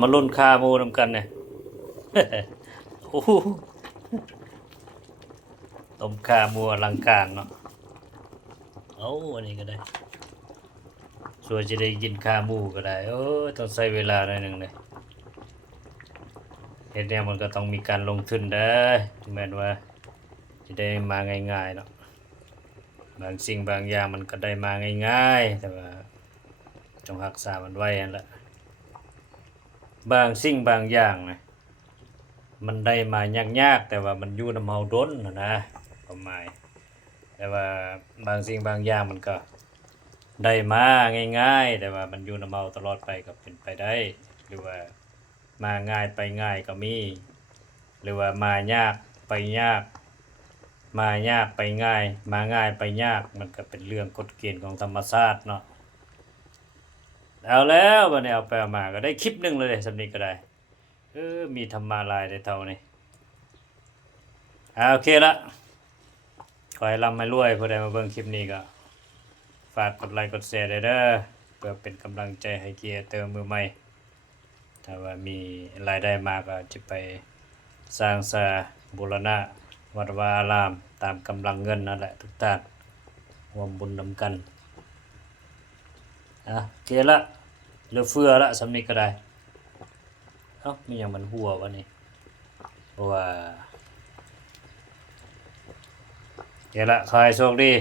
มาลุ้นค่าหมูนำกันเนี่ย โอ้โหต้มข่าหมูอลังการเนาะเอาอันนี้ก็ได้ส่วนจะได้กินข่าหมูก็ได้โอ้ยต้องใช้เวลาหน่อยหนึงเลยเฮ็ดเนี่ยมันก็ต้องมีการลงทุนเด้อถึงแม้ว่าจะได้มาง่ายๆเนาะบางสิ่งบางอย่างมันก็ได้มาง่ายๆแต่ว่าต้องรักษามันไว้นั่นแหละบางสิ่งบางอย่างนะมันได้มายากๆแต่ว่ามันอยู่นำเฮาดนนะความหมายแต่ว่าบางสิ่งบางอย่างมันก็ได้มาง่ายๆแต่ว่ามันอยู่นำเฮาตลอดไปก็เป็นไปได้หรือว่ามาง่ายไปง่ายก็มีหรือว่ามายากไปยากมายากไปง่ายมาง่ายไปยากมันก็เป็นเรื่องกฎเกณฑ์ของธรรมชาติเนาะเอาแล้วบัดนี้เอาไปเอามาก็ได้คลิปหนึงเลยสำนี้ก็ได้มีธรรมาลายได้เท่านี้โอเคละขอให้ร่ำให้รวยผู้ใดมาเบิ่งคลิปนี้ก็ฝากกดไลค์กดแชร์ด้วยเด้อเพื่อเป็นกำลังใจให้เกียร์เติมมือใหม่ถ้าว่ามีรายได้มาก็จะไปสร้างสาบูรณะวัดวาอารามตามกำลังเงินนั่นแหละทุกท่านร่วมบุญนำกันโอเคละเหลือเฟือละสำนี้ก็ได้มีหยังมันหัววะนี่เพราะว่าโอเคละขอให้โชคดี